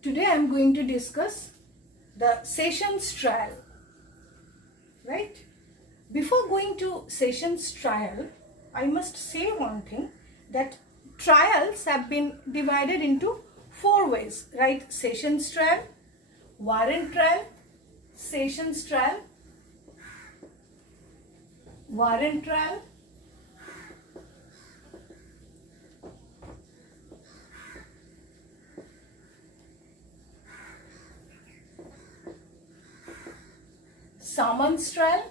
Today I am going to discuss the sessions trial, right? Before going to sessions trial, I must say one thing, that trials have been divided into 4 ways, right? Sessions trial, warrant trial, sessions trial, warrant trial, summons trial,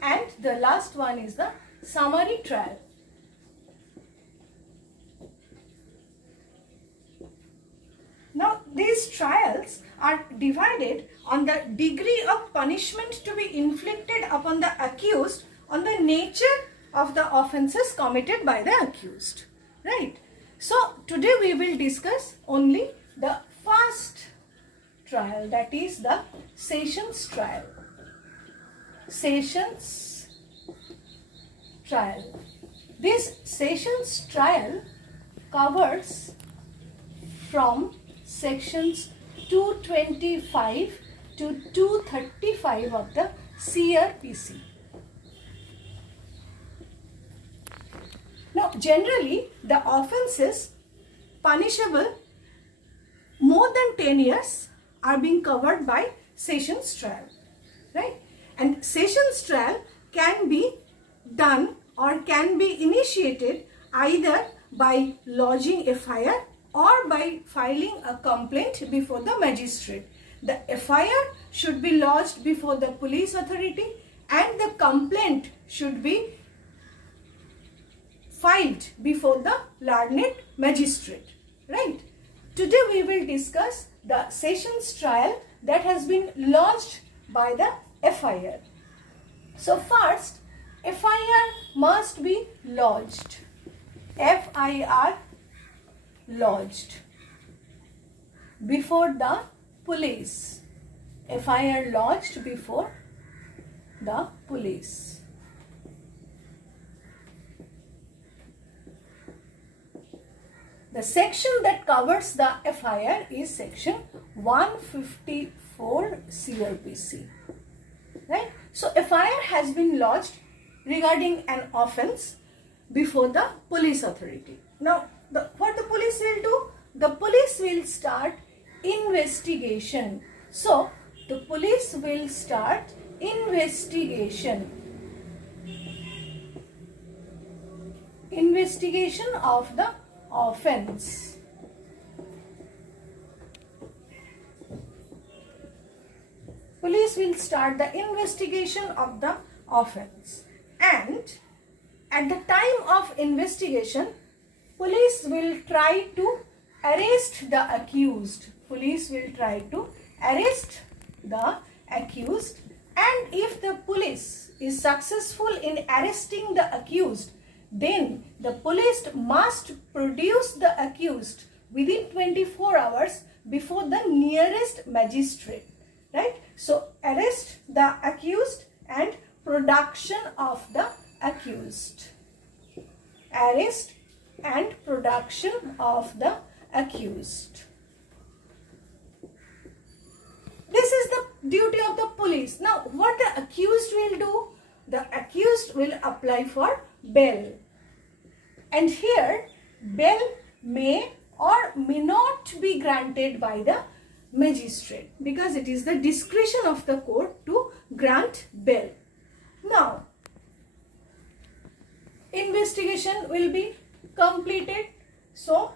and the last one is the summary trial. Now these trials are divided on the degree of punishment to be inflicted upon the accused on the nature of the offences committed by the accused, right? So today we will discuss only the first trial, that is the sessions trial. Sessions trial. This sessions trial covers from sections 225 to 235 of the CRPC. Now, generally, the offences punishable more than 10 years are being covered by sessions trial, right? And sessions trial can be done or can be initiated either by lodging F.I.R. or by filing a complaint before the magistrate. The F.I.R. should be lodged before the police authority and the complaint should be filed before the learned magistrate, right? Today we will discuss the sessions trial that has been lodged by the F.I.R. So first, F.I.R. must be lodged. F.I.R. lodged before the police. F.I.R. lodged before the police. The section that covers the F.I.R. is section 154 CRPC, right? So F.I.R. has been lodged regarding an offence before the police authority. Now, what the police will do? The police will start investigation. So, the police will start investigation. Investigation of the offence. Police will start the investigation of the offence, and at the time of investigation, police will try to arrest the accused. Police will try to arrest the accused, and if the police is successful in arresting the accused, then the police must produce the accused within 24 hours before the nearest magistrate, right? So arrest the accused and production of the accused. Arrest and production of the accused. This is the duty of the police. Now, what the accused will do? The accused will apply for bail. And here, bail may or may not be granted by the magistrate, because it is the discretion of the court to grant bail. Now, investigation will be completed. So,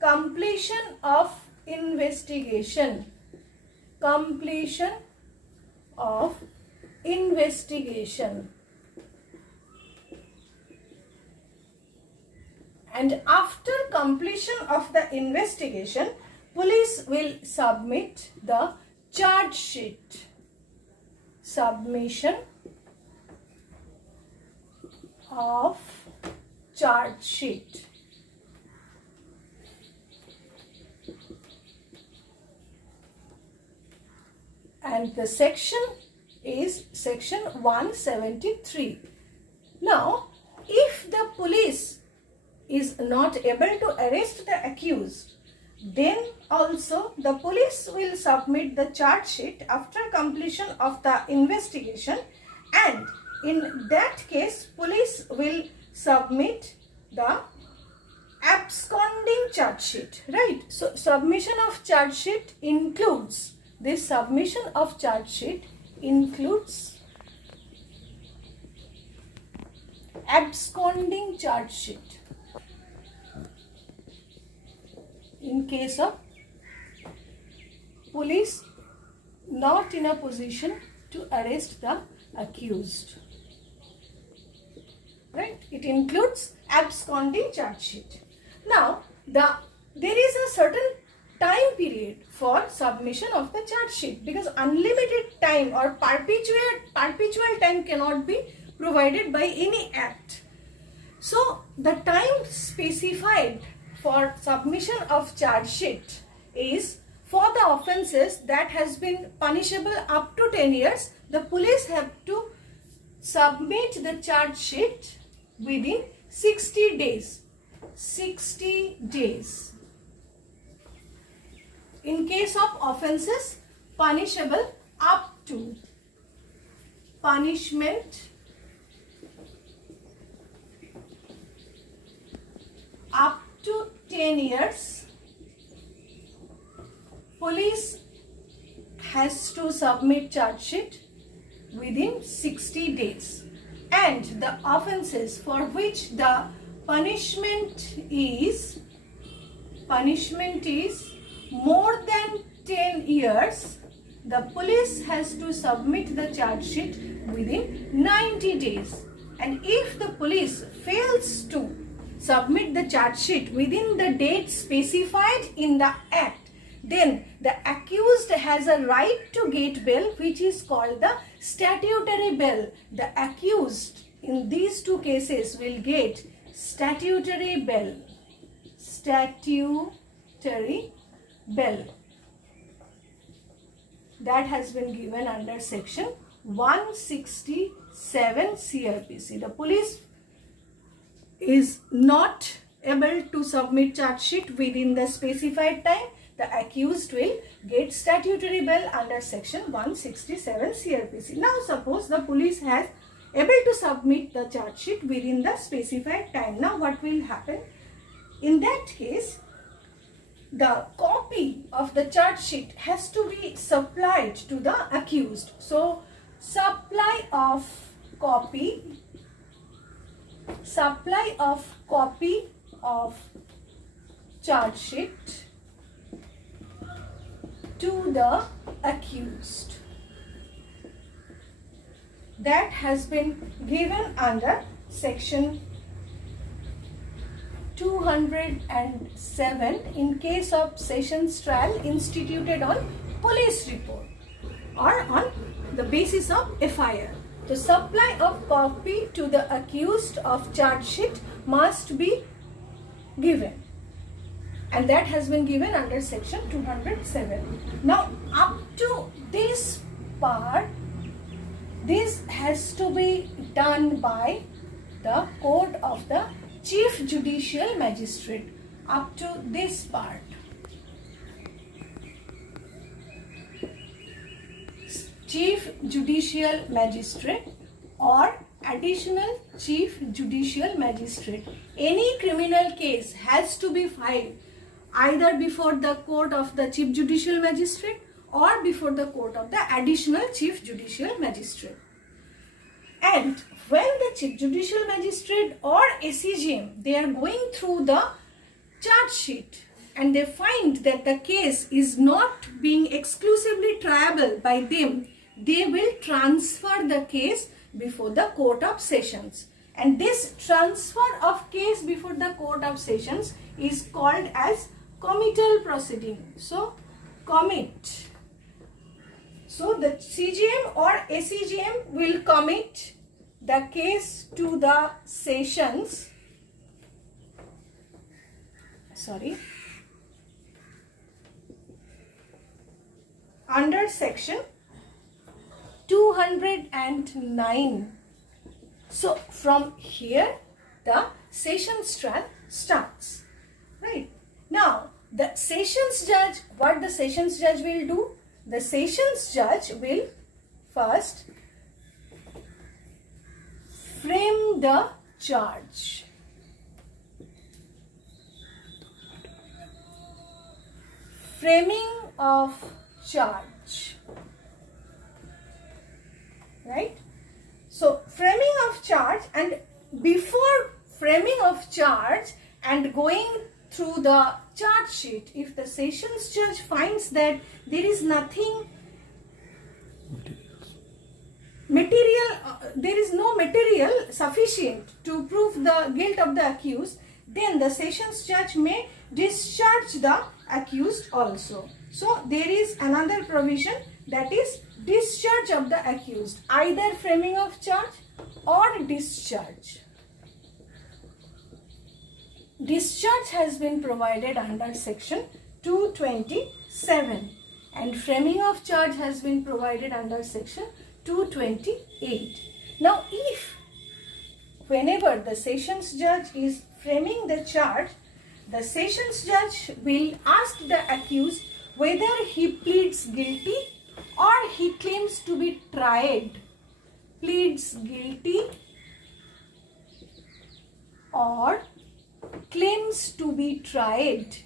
completion of investigation. Completion of investigation. And after completion of the investigation, police will submit the charge sheet. Submission of charge sheet. And the section is section 173. Now, if the police is not able to arrest the accused, then also the police will submit the charge sheet after completion of the investigation, and in that case police will submit the absconding charge sheet, right? So submission of charge sheet includes, this submission of charge sheet includes absconding charge sheet in case of police not in a position to arrest the accused, right? It includes absconding charge sheet. Now there is a certain time period for submission of the charge sheet, because unlimited time or perpetual time cannot be provided by any act. So the time specified for submission of charge sheet is for the offences that has been punishable up to 10 years, the police have to submit the charge sheet within 60 days. 60 days. In case of offences punishable up to, punishment up to 10 years, police has to submit charge sheet within 60 days. And the offences for which the punishment is more than 10 years, the police has to submit the charge sheet within 90 days. And if the police fails to submit the charge sheet within the date specified in the act, then the accused has a right to get bail, which is called the statutory bail. The accused in these two cases will get statutory bail. Statutory bail. That has been given under section 167 CRPC. The police is not able to submit charge sheet within the specified time, the accused will get statutory bail under section 167 CRPC. Now suppose the police has able to submit the charge sheet within the specified time. Now what will happen? In that case, the copy of the charge sheet has to be supplied to the accused. So supply of copy of charge sheet to the accused, that has been given under section 207 in case of sessions trial instituted on police report or on the basis of F.I.R. The supply of copy to the accused of charge sheet must be given, and that has been given under section 207. Now up to this part, this has to be done by the court of the Chief Judicial Magistrate. Up to this part, Chief Judicial Magistrate or Additional Chief Judicial Magistrate. Any criminal case has to be filed either before the court of the Chief Judicial Magistrate or before the court of the Additional Chief Judicial Magistrate. And when the Chief Judicial Magistrate or ACGM, they are going through the charge sheet and they find that the case is not being exclusively triable by them, they will transfer the case before the Court of Sessions. And this transfer of case before the Court of Sessions is called as committal proceeding. So, commit. So, the CGM or ACGM will commit the case to the sessions. Under section 209. So, from here, the sessions trial starts. Right. Now, the sessions judge, what the sessions judge will do? The sessions judge will first frame the charge. Framing of charge. Right? So, framing of charge, and before framing of charge and going through the charge sheet, if the sessions judge finds that there is nothing there is no material sufficient to prove the guilt of the accused, then the sessions judge may discharge the accused also. So there is another provision, that is discharge of the accused, either framing of charge or discharge. Discharge has been provided under section 227 and framing of charge has been provided under section 228. Now, whenever the sessions judge is framing the charge, the sessions judge will ask the accused whether he pleads guilty or he claims to be tried. Pleads guilty or claims to be tried.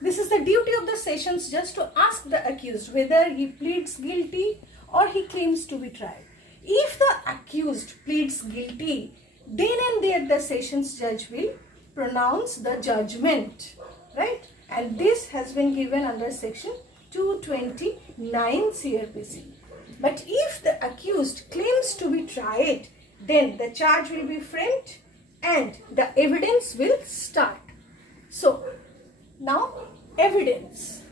This is the duty of the sessions judge to ask the accused whether he pleads guilty or he claims to be tried. If the accused pleads guilty, then and there the sessions judge will pronounce the judgment, right? And this has been given under section 229 CRPC. But if the accused claims to be tried, then the charge will be framed and the evidence will start. So, now evidence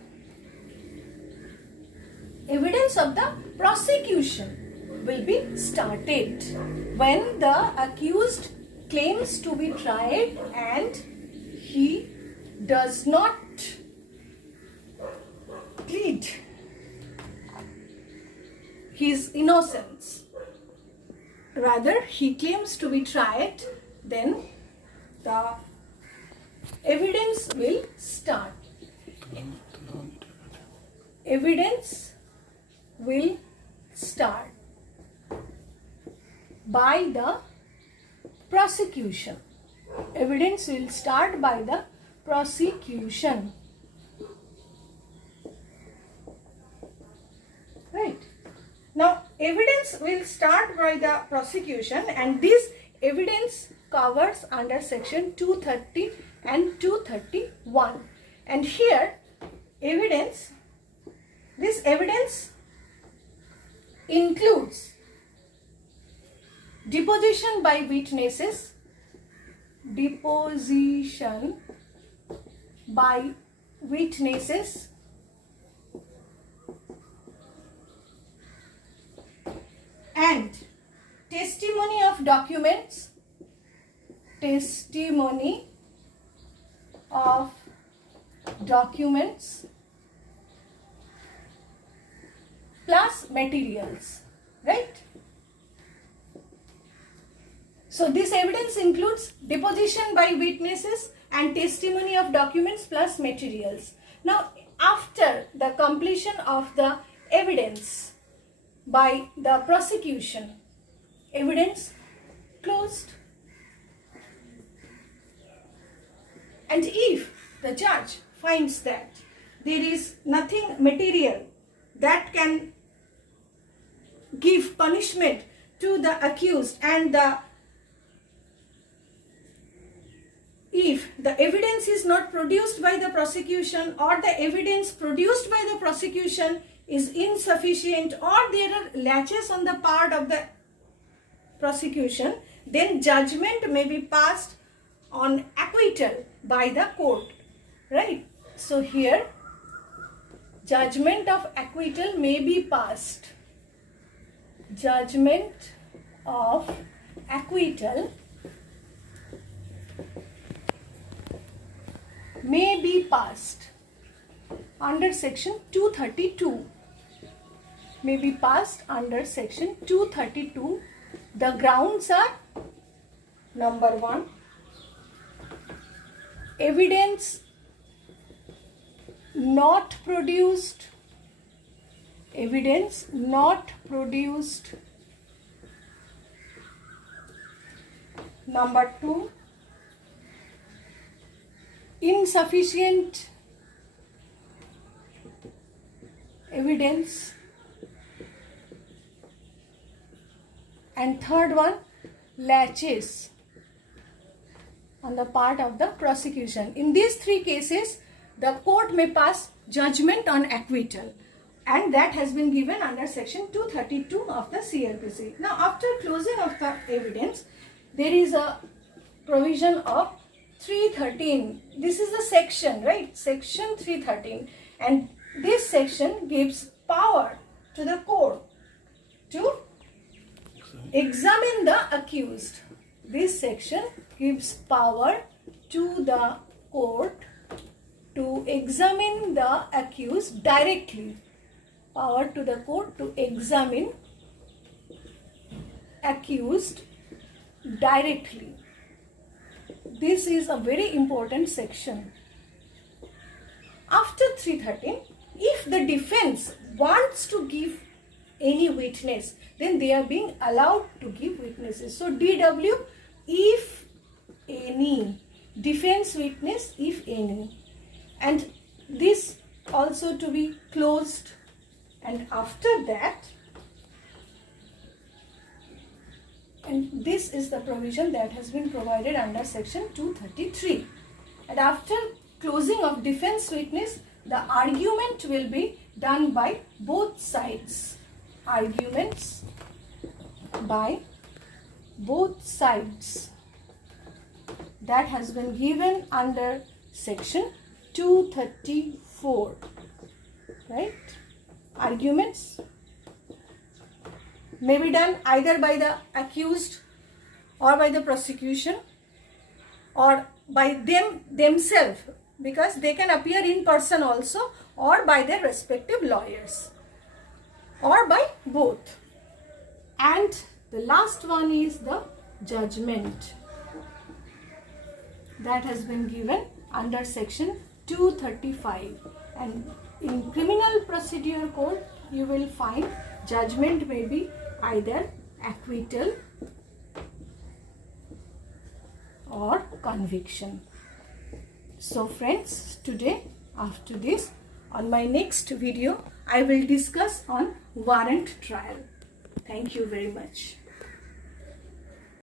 of the prosecution will be started when the accused claims to be tried and he does not plead his innocence. Rather, he claims to be tried, then the evidence will start. Evidence will start by the prosecution. Evidence will start by the prosecution. Right. Now, evidence will start by the prosecution, and this evidence covers under section 230 and 231. And here, this evidence includes deposition by witnesses, and testimony of documents, plus materials, right? So this evidence includes deposition by witnesses and testimony of documents plus materials. Now, after the completion of the evidence by the prosecution, evidence closed. And if the judge finds that there is nothing material that can give punishment to the accused, and if the evidence is not produced by the prosecution, or the evidence produced by the prosecution is insufficient, or there are laches on the part of the prosecution, then judgment may be passed on acquittal by the court, right? So here judgment of acquittal may be passed. Judgment of acquittal may be passed under section 232. may be passed under section 232. The grounds are: number 1, evidence not produced, evidence not produced. Number 2, insufficient evidence. And third one, laches on the part of the prosecution. In these 3 cases, the court may pass judgment on acquittal, and that has been given under section 232 of the CRPC. Now, after closing of the evidence, there is a provision of 313. This is the section, right? Section 313. And this section gives power to the court to examine the accused. This section gives power to the court to examine the accused directly. Power to the court to examine accused directly. This is a very important section. After 313, if the defense wants to give any witness, then they are being allowed to give witnesses. So DW, if any, defense witness, if any. And this also to be closed. And after that, and this is the provision that has been provided under section 233. And after closing of defense witness, the argument will be done by both sides. Arguments by both sides. That has been given under section 234. Right? Arguments may be done either by the accused or by the prosecution or by themselves, because they can appear in person also, or by their respective lawyers, or by both. And the last one is the judgment that has been given under section 235. And in criminal procedure code, you will find judgment may be either acquittal or conviction. So friends, today after this, on my next video, I will discuss on warrant trial. Thank you very much.